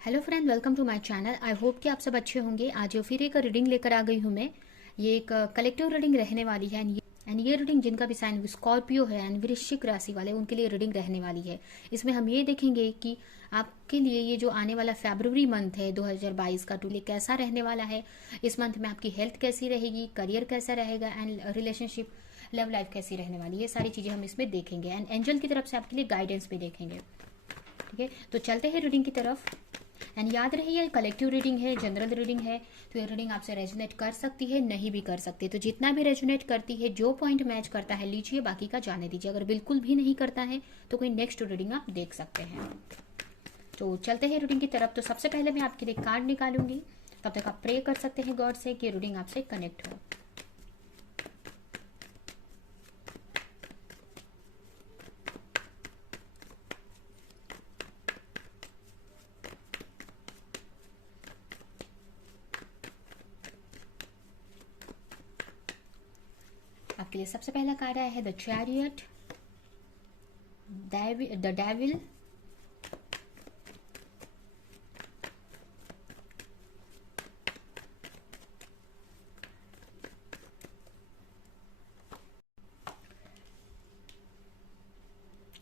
Hello friend, welcome to my channel. I hope कि आप सब अच्छे होंगे। आज फिर एक रीडिंग लेकर आ गई हूँ मैं। ये एक कलेक्टिव रीडिंग रहने वाली है एंड ये रीडिंग जिनका भी साइन स्कॉर्पियो है एंड वृश्चिक राशि वाले उनके लिए रीडिंग रहने वाली है। इसमें हम ये देखेंगे कि आपके लिए ये जो आने वाला फरवरी मंथ है 2022 का टूले कैसा रहने वाला है। इस मंथ में आपकी हेल्थ कैसी रहेगी, करियर कैसा रहेगा एंड रिलेशनशिप लव लाइफ कैसी रहने वाली है। ये सारी चीज़ें हम इसमें देखेंगे एंड एंजल की तरफ से आपके लिए गाइडेंस भी देखेंगे। ठीक है, तो चलते हैं रीडिंग की तरफ। एंड याद रहे ये कलेक्टिव रीडिंग है, जनरल रीडिंग है, तो ये रीडिंग आपसे रेजोनेट कर सकती है, नहीं भी कर सकती। तो जितना भी रेजोनेट करती है, जो पॉइंट मैच करता है लीजिए, बाकी का जाने दीजिए। अगर बिल्कुल भी नहीं करता है तो कोई नेक्स्ट रीडिंग आप देख सकते हैं। तो चलते हैं रीडिंग की तरफ। तो सबसे पहले मैं आपके लिए कार्ड निकालूंगी, तब तक आप प्रे कर सकते हैं गॉड से कि रीडिंग आपसे कनेक्ट हो। आपके लिए सबसे पहला कार्ड आया है the chariot, the devil,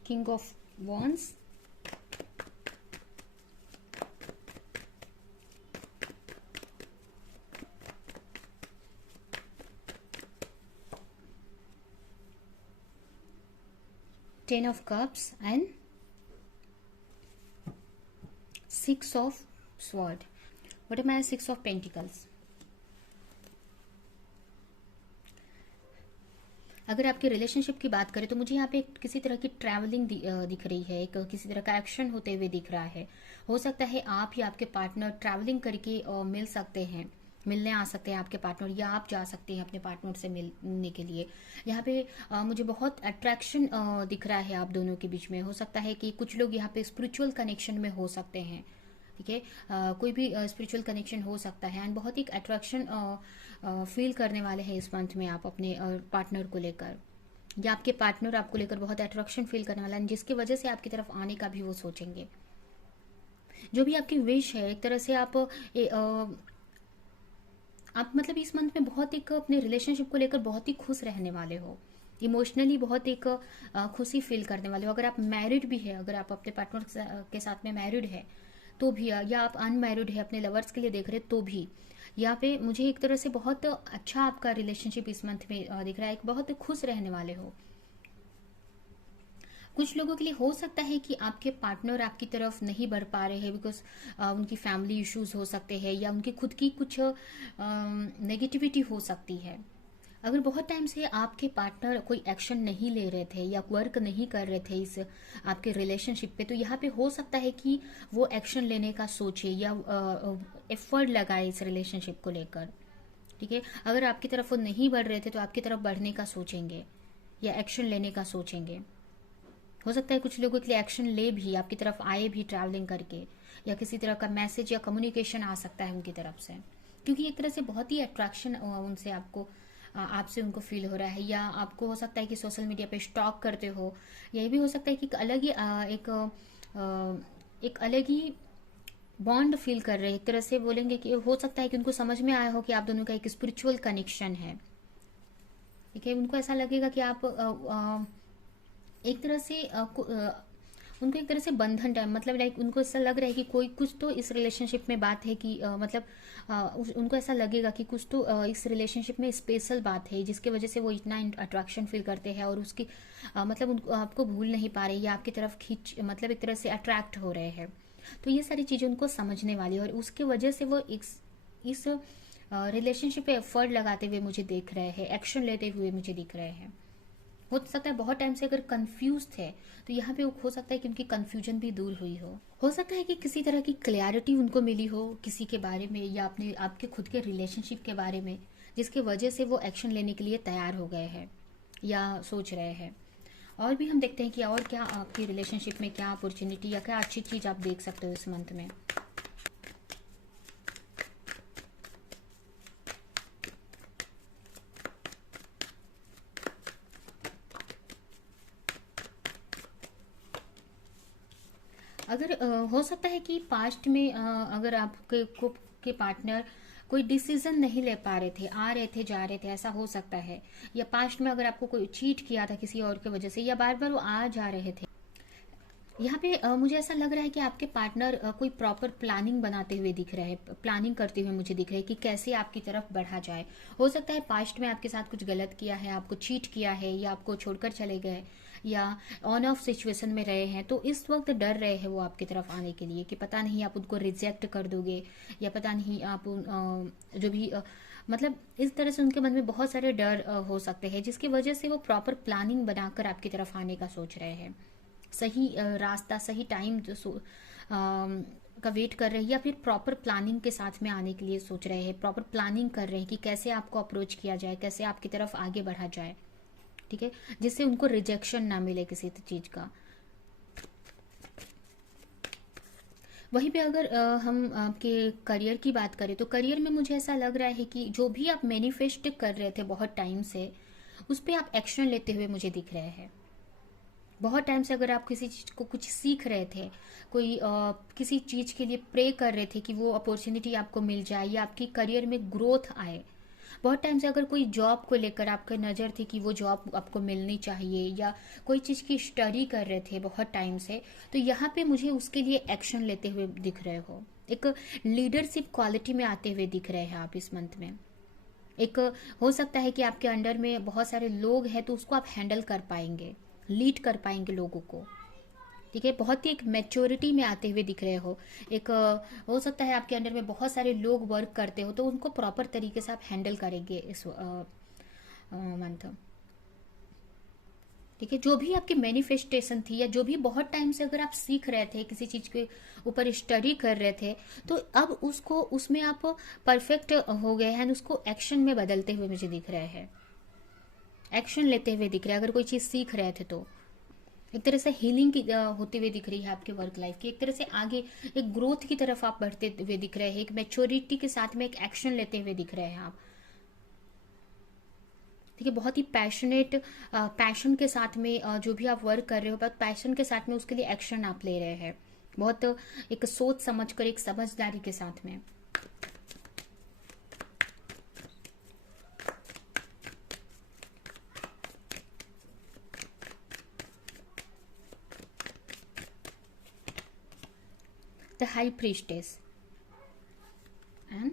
king of wands, ten of cups and six of sword. What am I six of pentacles. अगर आपके रिलेशनशिप की बात करें तो मुझे यहाँ पे किसी तरह की ट्रैवलिंग दिख रही है, एक किसी तरह का एक्शन होते हुए दिख रहा है। हो सकता है आप या आपके पार्टनर ट्रैवलिंग करके मिल सकते हैं, मिलने आ सकते हैं आपके पार्टनर, या आप जा सकते हैं अपने पार्टनर से मिलने के लिए। यहाँ पे मुझे बहुत अट्रैक्शन दिख रहा है आप दोनों के बीच में। हो सकता है कि कुछ लोग यहाँ पे स्पिरिचुअल कनेक्शन में हो सकते हैं। ठीक है, कोई भी स्पिरिचुअल कनेक्शन हो सकता है एंड बहुत ही अट्रैक्शन फील करने वाले हैं इस मंथ में आप अपने पार्टनर को लेकर, या आपके पार्टनर आपको लेकर बहुत अट्रैक्शन फील करने वाला है, जिसकी वजह से आपकी तरफ आने का भी वो सोचेंगे। जो भी आपकी विश है, एक तरह से आप मतलब इस मंथ में बहुत एक अपने रिलेशनशिप को लेकर बहुत ही खुश रहने वाले हो, इमोशनली बहुत एक खुशी फील करने वाले हो। अगर आप मैरिड भी है, अगर आप अपने पार्टनर के साथ में मैरिड है तो भी, या आप अनमैरिड है अपने लवर्स के लिए देख रहे तो भी, यहाँ पे मुझे एक तरह से बहुत अच्छा आपका रिलेशनशिप इस मंथ में दिख रहा है। एक बहुत खुश रहने वाले हो। कुछ लोगों के लिए हो सकता है कि आपके पार्टनर आपकी तरफ नहीं बढ़ पा रहे हैं बिकॉज उनकी फैमिली इश्यूज हो सकते हैं, या उनकी खुद की कुछ नेगेटिविटी हो सकती है। अगर बहुत टाइम से आपके पार्टनर कोई एक्शन नहीं ले रहे थे या वर्क नहीं कर रहे थे इस आपके रिलेशनशिप पे, तो यहाँ पे हो सकता है कि वो एक्शन लेने का सोचे या एफर्ट लगाए इस रिलेशनशिप को लेकर। ठीक है, अगर आपकी तरफ वो नहीं बढ़ रहे थे तो आपकी तरफ बढ़ने का सोचेंगे या एक्शन लेने का सोचेंगे। हो सकता है कुछ लोगों के लिए एक्शन ले भी, आपकी तरफ आए भी ट्रैवलिंग करके, या किसी तरह का मैसेज या कम्युनिकेशन आ सकता है उनकी तरफ से, क्योंकि एक तरह से बहुत ही अट्रैक्शन उनसे आपसे उनको फील हो रहा है। या आपको हो सकता है कि सोशल मीडिया पे स्टॉक करते हो, यही भी हो सकता है कि एक अलग ही बॉन्ड फील कर रहे हैं। एक तरह से बोलेंगे कि हो सकता है कि उनको समझ में आया हो कि आप दोनों का एक स्पिरिचुअल कनेक्शन है। ठीक है, उनको ऐसा लगेगा कि आप एक तरह से उनको एक तरह से बंधन टाइम, मतलब लाइक उनको ऐसा लग रहा है कि कोई कुछ तो इस रिलेशनशिप में बात है कि उनको ऐसा लगेगा कि कुछ तो इस रिलेशनशिप में स्पेशल बात है जिसकी वजह से वो इतना अट्रैक्शन फील करते हैं, और उसकी मतलब उनको आपको भूल नहीं पा रहे, या आपकी तरफ खींच मतलब एक तरह से अट्रैक्ट हो रहे हैं। तो ये सारी चीज़ें उनको समझने वाली है, और उसकी वजह से वो इस रिलेशनशिप पे एफर्ट लगाते हुए मुझे देख रहे हैं, एक्शन लेते हुए मुझे दिख रहे हैं। हो सकता है बहुत टाइम से अगर कंफ्यूज थे तो यहाँ पे हो सकता है कि उनकी कंफ्यूजन भी दूर हुई हो सकता है कि किसी तरह की क्लैरिटी उनको मिली हो किसी के बारे में, या अपने आपके खुद के रिलेशनशिप के बारे में, जिसकी वजह से वो एक्शन लेने के लिए तैयार हो गए हैं या सोच रहे हैं। और भी हम देखते हैं कि और क्या आपकी रिलेशनशिप में क्या अपॉर्चुनिटी या क्या अच्छी चीज़ आप देख सकते हो इस मंथ में। अगर हो सकता है कि पास्ट में अगर आपके को के पार्टनर कोई डिसीजन नहीं ले पा रहे थे, आ रहे थे जा रहे थे, ऐसा हो सकता है। या पास्ट में अगर आपको कोई चीट किया था किसी और की वजह से, या बार बार वो आ जा रहे थे। यहाँ पे मुझे ऐसा लग रहा है कि आपके पार्टनर कोई प्रॉपर प्लानिंग बनाते हुए दिख रहे हैं, प्लानिंग करते हुए मुझे दिख रहे हैं कि कैसे आपकी तरफ बढ़ा जाए। हो सकता है पास्ट में आपके साथ कुछ गलत किया है, आपको चीट किया है, या आपको छोड़कर चले गए, या ऑन ऑफ सिचुएशन में रहे हैं, तो इस वक्त डर रहे हैं वो आपकी तरफ आने के लिए कि पता नहीं आप उनको रिजेक्ट कर दोगे, या पता नहीं आप जो भी मतलब इस तरह से उनके मन में बहुत सारे डर हो सकते हैं, जिसकी वजह से वो प्रॉपर प्लानिंग बनाकर आपकी तरफ आने का सोच रहे हैं। सही रास्ता, सही टाइम का वेट कर रहे हैं, या फिर प्रॉपर प्लानिंग के साथ में आने के लिए सोच रहे हैं, प्रॉपर प्लानिंग कर रहे हैं कि कैसे आपको अप्रोच किया जाए, कैसे आपकी तरफ आगे बढ़ा जाए, ठीक है, जिससे उनको रिजेक्शन ना मिले किसी चीज का। वहीं पे अगर हम आपके करियर की बात करें, तो करियर में मुझे ऐसा लग रहा है कि जो भी आप मैनिफेस्ट कर रहे थे बहुत टाइम से, उस पर आप एक्शन लेते हुए मुझे दिख रहे हैं। बहुत टाइम से अगर आप किसी चीज को कुछ सीख रहे थे, कोई किसी चीज के लिए प्रे कर रहे थे कि वो अपॉर्चुनिटी आपको मिल जाए या आपकी करियर में ग्रोथ आए। बहुत टाइम से अगर कोई जॉब को लेकर आपके नज़र थी कि वो जॉब आपको मिलनी चाहिए, या कोई चीज़ की स्टडी कर रहे थे बहुत टाइम से, तो यहाँ पे मुझे उसके लिए एक्शन लेते हुए दिख रहे हो। एक लीडरशिप क्वालिटी में आते हुए दिख रहे हैं आप इस मंथ में। एक हो सकता है कि आपके अंडर में बहुत सारे लोग हैं, तो उसको आप हैंडल कर पाएंगे, लीड कर पाएंगे लोगों को, ठीक है। बहुत ही एक मैच्योरिटी में आते हुए दिख रहे हो। एक हो सकता है आपके अंडर में बहुत सारे लोग वर्क करते हो, तो उनको प्रॉपर तरीके से आप हैंडल करेंगे इस मंथ, ठीक है। जो भी आपकी मैनिफेस्टेशन थी, या जो भी बहुत टाइम से अगर आप सीख रहे थे, किसी चीज के ऊपर स्टडी कर रहे थे, तो अब उसको उसमें आप परफेक्ट हो गए हैं, उसको एक्शन में बदलते हुए मुझे दिख रहे हैं, एक्शन लेते हुए दिख रहे हैं। अगर कोई चीज सीख रहे थे तो एक तरह से हीलिंग की होते हुए दिख रही है आपके वर्क लाइफ की, एक तरह से आगे एक ग्रोथ की तरफ आप बढ़ते हुए दिख रहे हैं, एक मैच्योरिटी के साथ में एक एक्शन लेते हुए दिख रहे हैं आप, ठीक है। बहुत ही पैशनेट, पैशन के साथ में जो भी आप वर्क कर रहे हो, बहुत पैशन के साथ में उसके लिए एक्शन आप ले रहे हैं, बहुत एक सोच समझ कर, एक समझदारी के साथ में। The high priestess and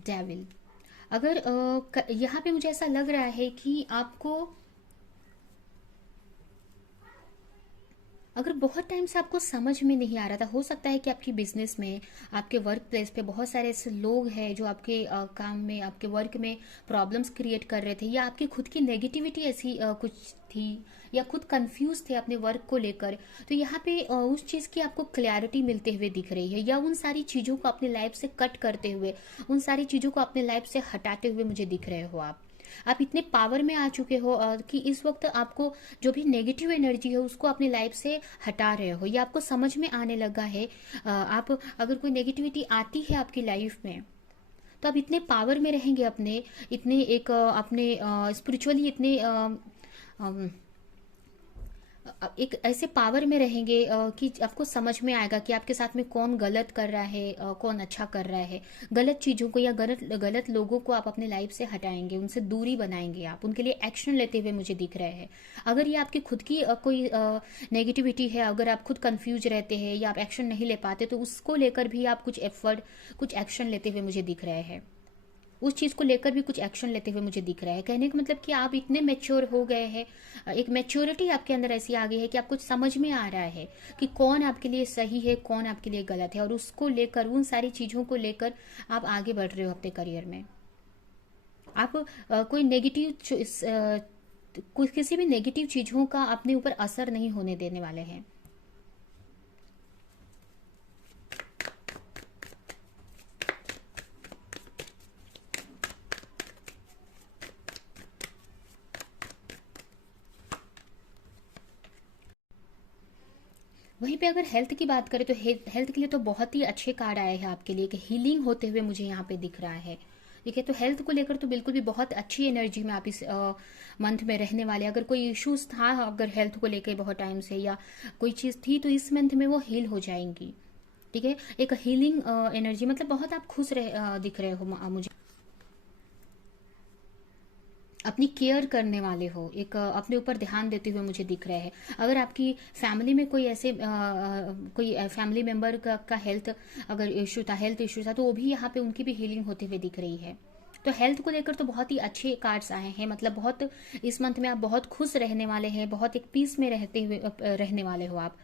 devil. अगर यहाँ पे मुझे ऐसा लग रहा है कि आपको, अगर बहुत टाइम से आपको समझ में नहीं आ रहा था, हो सकता है कि आपकी बिजनेस में, आपके वर्क प्लेस पे बहुत सारे ऐसे लोग हैं जो आपके काम में, आपके वर्क में प्रॉब्लम्स क्रिएट कर रहे थे, या आपकी खुद की नेगेटिविटी ऐसी कुछ थी, या खुद कंफ्यूज थे अपने वर्क को लेकर। तो यहाँ पे उस चीज़ की आपको क्लैरिटी मिलते हुए दिख रही है, या उन सारी चीज़ों को अपने लाइफ से कट करते हुए, उन सारी चीज़ों को अपने लाइफ से हटाते हुए मुझे दिख रहे हो आप इतने पावर में आ चुके हो कि इस वक्त आपको जो भी नेगेटिव एनर्जी है उसको अपनी लाइफ से हटा रहे हो, या आपको समझ में आने लगा है। आप अगर कोई नेगेटिविटी आती है आपकी लाइफ में, तो आप इतने पावर में रहेंगे, अपने इतने एक अपने स्पिरिचुअली इतने एक ऐसे पावर में रहेंगे कि आपको समझ में आएगा कि आपके साथ में कौन गलत कर रहा है, कौन अच्छा कर रहा है। गलत चीज़ों को या गलत गलत लोगों को आप अपने लाइफ से हटाएंगे, उनसे दूरी बनाएंगे, आप उनके लिए एक्शन लेते हुए मुझे दिख रहे हैं। अगर ये आपकी खुद की कोई नेगेटिविटी है, अगर आप खुद कंफ्यूज रहते हैं या आप एक्शन नहीं ले पाते, तो उसको लेकर भी आप कुछ एफर्ट, कुछ एक्शन लेते हुए मुझे दिख रहे हैं। उस चीज़ को लेकर भी कुछ एक्शन लेते हुए मुझे दिख रहा है। कहने का मतलब कि आप इतने मैच्योर हो गए हैं, एक मैच्योरिटी आपके अंदर ऐसी आ गई है कि आपको समझ में आ रहा है कि कौन आपके लिए सही है, कौन आपके लिए गलत है, और उसको लेकर, उन सारी चीज़ों को लेकर आप आगे बढ़ रहे हो अपने करियर में। आप कोई नेगेटिव किसी भी नेगेटिव चीज़ों का अपने ऊपर असर नहीं होने देने वाले हैं। वहीं पे अगर हेल्थ की बात करें, तो हेल्थ के लिए तो बहुत ही अच्छे कार्ड आए हैं आपके लिए, कि हीलिंग होते हुए मुझे यहाँ पे दिख रहा है। ठीक है, तो हेल्थ को लेकर तो बिल्कुल भी बहुत अच्छी एनर्जी में आप इस मंथ में रहने वाले। अगर कोई इश्यूज था अगर हेल्थ को लेकर बहुत टाइम से या कोई चीज़ थी तो इस मंथ में वो हील हो जाएंगी। ठीक है, एक हीलिंग एनर्जी, मतलब बहुत आप खुश दिख रहे हो मुझे, अपनी केयर करने वाले हो, एक अपने ऊपर ध्यान देते हुए मुझे दिख रहे हैं। अगर आपकी फैमिली में कोई ऐसे कोई फैमिली मेंबर का हेल्थ अगर इशू था, हेल्थ इशू था, तो वो भी यहाँ पे उनकी भी हीलिंग होते हुए दिख रही है। तो हेल्थ को लेकर तो बहुत ही अच्छे कार्ड्स आए हैं, मतलब बहुत इस मंथ में आप बहुत खुश रहने वाले हैं, बहुत एक पीस में रहते हुए रहने वाले हो आप,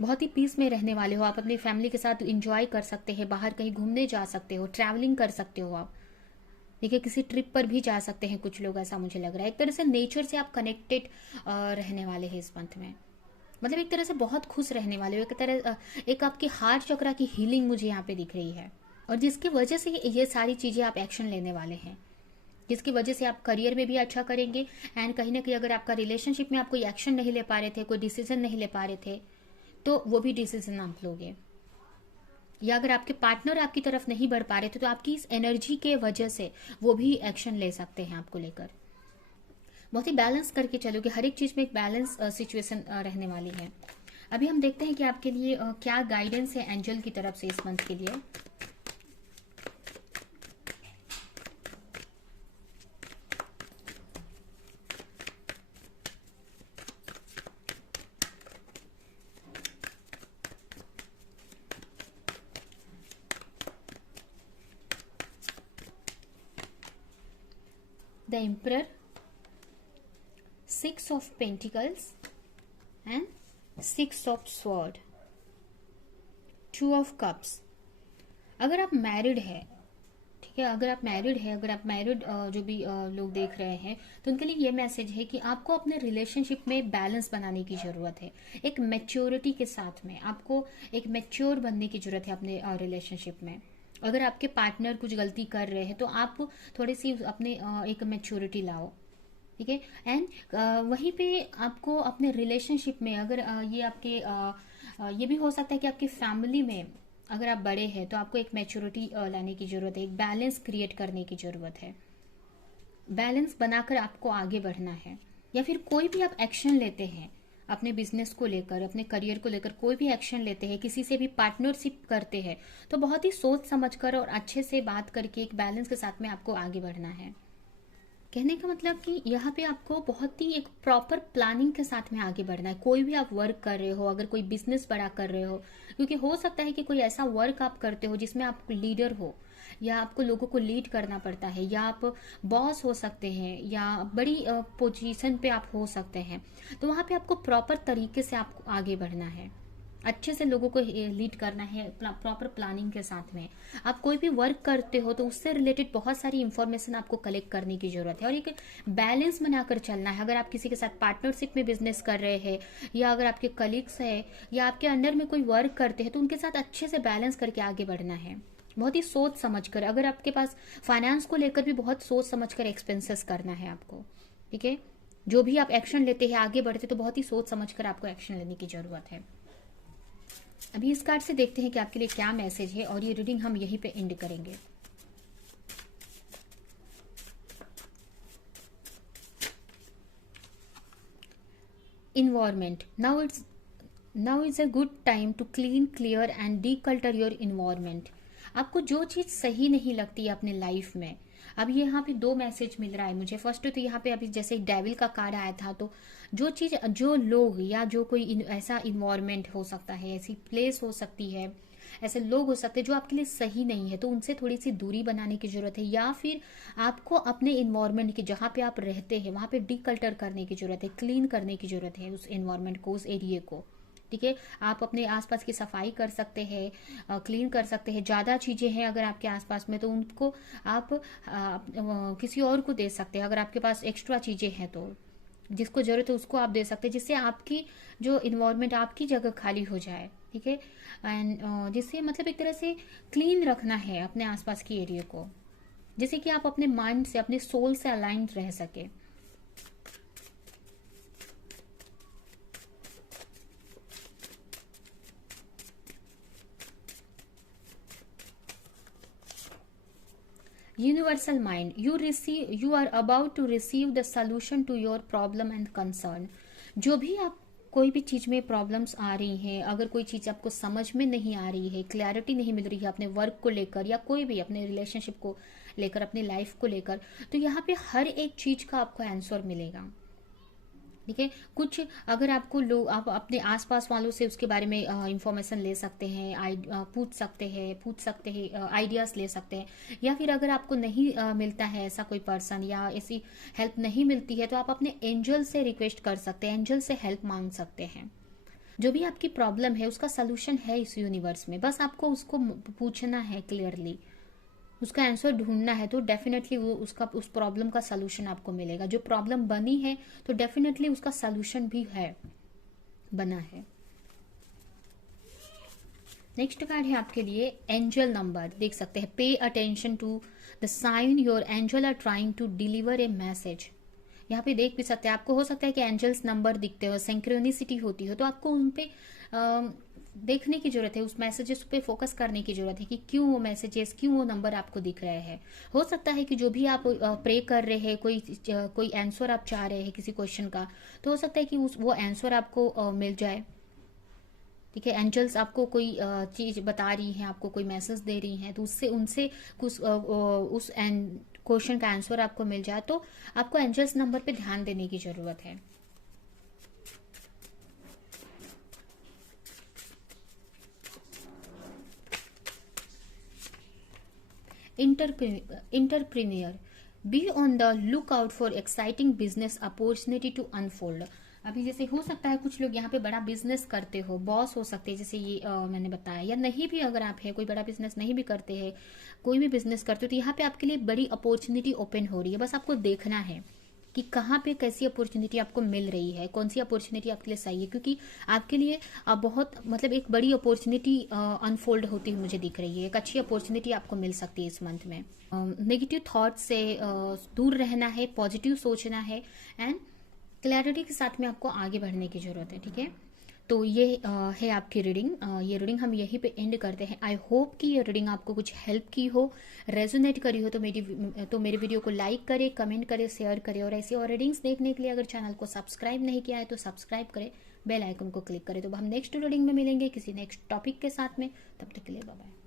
बहुत ही पीस में रहने वाले हो आप। अपनी फैमिली के साथ इंजॉय कर सकते हैं, बाहर कहीं घूमने जा सकते हो, ट्रैवलिंग कर सकते हो आप। ठीक है, किसी ट्रिप पर भी जा सकते हैं कुछ लोग, ऐसा मुझे लग रहा है। एक तरह से नेचर से आप कनेक्टेड रहने वाले हैं इस मंथ में, मतलब एक तरह से बहुत खुश रहने वाले हो। एक तरह एक आपकी हार्ट चक्रा की हीलिंग मुझे यहाँ पे दिख रही है, और जिसकी वजह से ये सारी चीज़ें आप एक्शन लेने वाले हैं, जिसकी वजह से आप करियर में भी अच्छा करेंगे। एंड कहीं ना कहीं अगर आपका रिलेशनशिप में आप कोई एक्शन नहीं ले पा रहे थे, कोई डिसीजन नहीं ले पा रहे थे, तो वो भी डिसीजन आप लोगे। या अगर आपके पार्टनर आपकी तरफ नहीं बढ़ पा रहे थे तो आपकी इस एनर्जी के वजह से वो भी एक्शन ले सकते हैं आपको लेकर। बहुत ही बैलेंस करके चलोगे, हर एक चीज में एक बैलेंस सिचुएशन रहने वाली है। अभी हम देखते हैं कि आपके लिए क्या गाइडेंस है एंजल की तरफ से इस मंथ के लिए। The emperor, 6 of pentacles and 6 of sword, 2 of cups. अगर आप मैरिड है, ठीक है, अगर आप मैरिड है, अगर आप मैरिड जो भी लोग देख रहे हैं, तो उनके लिए ये मैसेज है कि आपको अपने रिलेशनशिप में बैलेंस बनाने की जरूरत है। एक मैच्योरिटी के साथ में आपको एक मैच्योर बनने की जरूरत है अपने रिलेशनशिप में। अगर आपके पार्टनर कुछ गलती कर रहे हैं तो आप थोड़ी सी अपने एक मैच्योरिटी लाओ। ठीक है, एंड वहीं पे आपको अपने रिलेशनशिप में अगर ये आपके ये भी हो सकता है कि आपकी फैमिली में अगर आप बड़े हैं तो आपको एक मैच्योरिटी लाने की जरूरत है, एक बैलेंस क्रिएट करने की जरूरत है, बैलेंस बनाकर आपको आगे बढ़ना है। या फिर कोई भी आप एक्शन लेते हैं अपने बिजनेस को लेकर, अपने करियर को लेकर, कोई भी एक्शन लेते हैं, किसी से भी पार्टनरशिप करते हैं, तो बहुत ही सोच समझकर और अच्छे से बात करके एक बैलेंस के साथ में आपको आगे बढ़ना है। कहने का मतलब कि यहाँ पे आपको बहुत ही एक प्रॉपर प्लानिंग के साथ में आगे बढ़ना है। कोई भी आप वर्क कर रहे हो, अगर कोई बिजनेस बड़ा कर रहे हो, क्योंकि हो सकता है कि कोई ऐसा वर्क आप करते हो जिसमें आप लीडर हो, या आपको लोगों को लीड करना पड़ता है, या आप बॉस हो सकते हैं, या बड़ी पोजीशन पे आप हो सकते हैं, तो वहाँ पे आपको प्रॉपर तरीके से आपको आगे बढ़ना है, अच्छे से लोगों को लीड करना है प्रॉपर प्लानिंग के साथ में। आप कोई भी वर्क करते हो तो उससे रिलेटेड बहुत सारी इंफॉर्मेशन आपको कलेक्ट करने की जरूरत है, और एक बैलेंस बनाकर चलना है। अगर आप किसी के साथ पार्टनरशिप में बिजनेस कर रहे हैं, या अगर आपके कलीग्स है, या आपके अंडर में कोई वर्क करते हैं, तो उनके साथ अच्छे से बैलेंस करके आगे बढ़ना है, बहुत ही सोच समझकर। अगर आपके पास फाइनेंस को लेकर भी बहुत सोच समझकर एक्सपेंसेस करना है आपको। ठीक है, जो भी आप एक्शन लेते हैं, आगे बढ़ते, तो बहुत ही सोच समझकर आपको एक्शन लेने की जरूरत है। अभी इस कार्ड से देखते हैं कि आपके लिए क्या मैसेज है, और ये रीडिंग हम यहीं पे एंड करेंगे। Environment, now is a good time to clean, clear and declutter your environment. आपको जो चीज सही नहीं लगती है अपने लाइफ में, अब यहाँ पे 2 मैसेज मिल रहा है मुझे। फर्स्ट तो यहाँ पे अभी जैसे डेविल का कार्ड आया था, तो जो चीज, जो लोग, या जो कोई ऐसा इन्वायरमेंट हो सकता है, ऐसी प्लेस हो सकती है, ऐसे लोग हो सकते हैं जो आपके लिए सही नहीं है, तो उनसे थोड़ी सी दूरी बनाने की जरूरत है। या फिर आपको अपने इन्वायरमेंट की, जहाँ पे आप रहते हैं वहाँ पे डीकल्टर करने की जरूरत है, क्लीन करने की जरूरत है उस इन्वायरमेंट को, उस एरिया को। ठीक है, आप अपने आसपास की सफाई कर सकते हैं, क्लीन कर सकते हैं। ज़्यादा चीज़ें हैं अगर आपके आसपास में, तो उनको आप किसी और को दे सकते हैं। अगर आपके पास एक्स्ट्रा चीज़ें हैं तो जिसको ज़रूरत है उसको आप दे सकते हैं, जिससे आपकी जो इन्वायरमेंट, आपकी जगह खाली हो जाए। ठीक है, एंड जिससे मतलब एक तरह से क्लीन रखना है अपने आसपास की एरिया को, जिससे कि आप अपने माइंड से, अपने सोल से अलाइन रह सके। Universal mind, you are about to receive the solution to your problem and concern. जो भी आप कोई भी चीज में प्रॉब्लम्स आ रही हैं, अगर कोई चीज आपको समझ में नहीं आ रही है, क्लैरिटी नहीं मिल रही है अपने वर्क को लेकर या कोई भी अपने रिलेशनशिप को लेकर, अपनी लाइफ को लेकर, तो यहाँ पे हर एक चीज का आपको आंसर मिलेगा। ठीक है, कुछ अगर आपको लोग, आप अपने आसपास वालों से उसके बारे में इंफॉर्मेशन ले सकते हैं, पूछ सकते हैं, आइडियाज ले सकते हैं। या फिर अगर आपको नहीं मिलता है ऐसा कोई पर्सन या ऐसी हेल्प नहीं मिलती है, तो आप अपने एंजल से रिक्वेस्ट कर सकते हैं, एंजल से हेल्प मांग सकते हैं। जो भी आपकी प्रॉब्लम है उसका सोल्यूशन है इस यूनिवर्स में, बस आपको उसको पूछना है क्लियरली, उसका आंसर ढूंढना है, तो डेफिनेटली वो उसका उस प्रॉब्लम का सलूशन आपको मिलेगा। जो प्रॉब्लम बनी है तो डेफिनेटली उसका सलूशन भी है, बना है। नेक्स्ट कार्ड है आपके लिए एंजल नंबर, देख सकते हैं, pay attention to the sign your angel are trying to deliver a message. यहाँ पे देख भी सकते हैं, आपको हो सकता है कि एंजल्स नंबर दिखते हो, सिंक्रोनिसिटी होती हो, तो आपको उन पे देखने की जरूरत है, उस मैसेजेस पे फोकस करने की जरूरत है कि क्यों वो मैसेजेस, क्यों वो नंबर आपको दिख रहे हैं। हो सकता है कि जो भी आप प्रे कर रहे हैं, कोई आंसर आप चाह रहे हैं किसी क्वेश्चन का, तो हो सकता है कि वो आंसर आपको मिल जाए। ठीक है, एंजल्स आपको कोई चीज बता रही हैं, आपको कोई मैसेज दे रही हैं, तो उससे उनसे कुछ उस क्वेश्चन का आंसर आपको मिल जाए, तो आपको एंजल्स नंबर पे ध्यान देने की जरूरत है। Entrepreneur, be on the look out for exciting business opportunity to unfold. अभी जैसे हो सकता है कुछ लोग यहाँ पे बड़ा बिजनेस करते हो, बॉस हो सकते हैं, जैसे ये मैंने बताया, या नहीं भी अगर आप है कोई बड़ा बिजनेस नहीं भी करते हैं, कोई भी बिजनेस करते हो, तो यहाँ पे आपके लिए बड़ी अपॉर्चुनिटी ओपन हो रही है। बस आपको देखना है कि कहाँ पे कैसी अपॉर्चुनिटी आपको मिल रही है, कौन सी अपॉर्चुनिटी आपके लिए सही है, क्योंकि आपके लिए बहुत मतलब एक बड़ी अपॉर्चुनिटी अनफोल्ड होती हुई मुझे दिख रही है। एक अच्छी अपॉर्चुनिटी आपको मिल सकती है इस मंथ में। नेगेटिव थॉट से दूर रहना है, पॉजिटिव सोचना है, एंड क्लैरिटी के साथ में आपको आगे बढ़ने की जरूरत है। ठीक है, तो ये है आपकी रीडिंग। ये रीडिंग हम यहीं पे एंड करते हैं। आई होप कि ये रीडिंग आपको कुछ हेल्प की हो, रेजोनेट करी हो, तो मेरे वीडियो को लाइक करें, कमेंट करें, शेयर करें, और ऐसी और रीडिंग्स देखने के लिए अगर चैनल को सब्सक्राइब नहीं किया है तो सब्सक्राइब करें, बेल आइकन को क्लिक करें। तो हम नेक्स्ट रीडिंग में मिलेंगे किसी नेक्स्ट टॉपिक के साथ में, तब तक के लिए बाय बाय।